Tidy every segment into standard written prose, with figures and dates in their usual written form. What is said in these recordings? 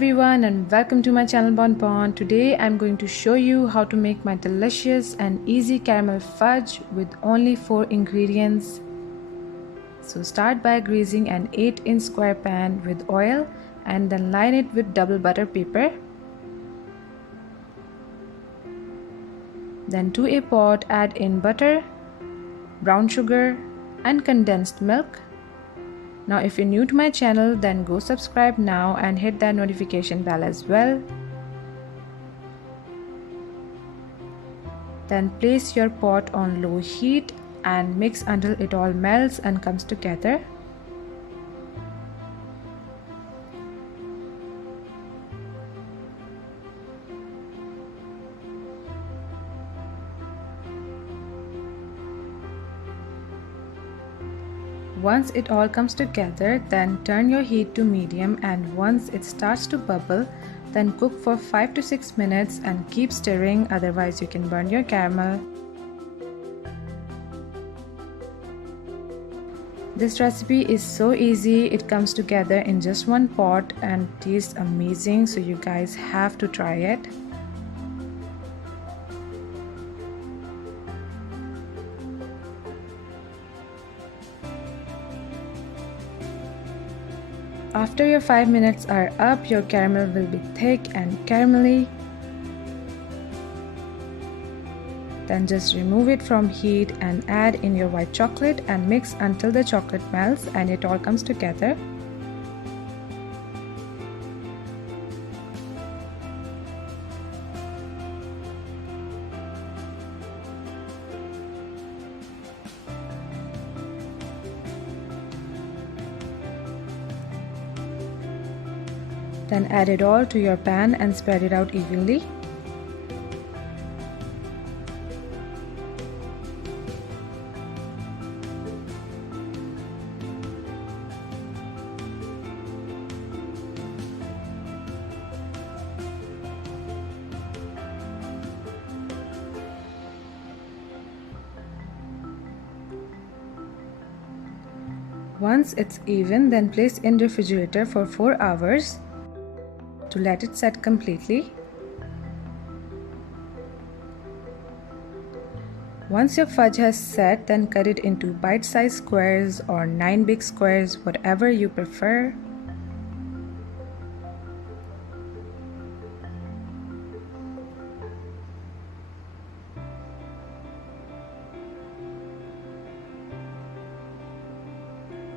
everyone and welcome to my channel Bonbon. Today I'm going to show you how to make my delicious and easy caramel fudge with only 4 ingredients. So start by greasing an 8-inch square pan with oil and then line it with double butter paper. Then to a pot add in butter, brown sugar and condensed milk. Now if you're new to my channel, then go subscribe now and hit that notification bell as well. Then place your pot on low heat and mix until it all melts and comes together. Once it all comes together, then turn your heat to medium, and once it starts to bubble, then cook for 5 to 6 minutes and keep stirring, otherwise you can burn your caramel. This recipe is so easy, it comes together in just one pot and tastes amazing, so you guys have to try it. After your 5 minutes are up, your caramel will be thick and caramelly. Then just remove it from heat and add in your white chocolate and mix until the chocolate melts and it all comes together. Then add it all to your pan and spread it out evenly. Once it's even, then place in the refrigerator for 4 hours to let it set completely. Once your fudge has set, then cut it into bite-sized squares or 9 big squares, whatever you prefer.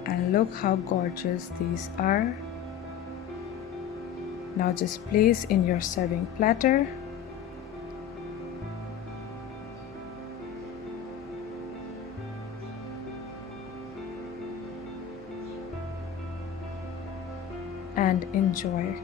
And look how gorgeous these are. Now just place in your serving platter. And enjoy.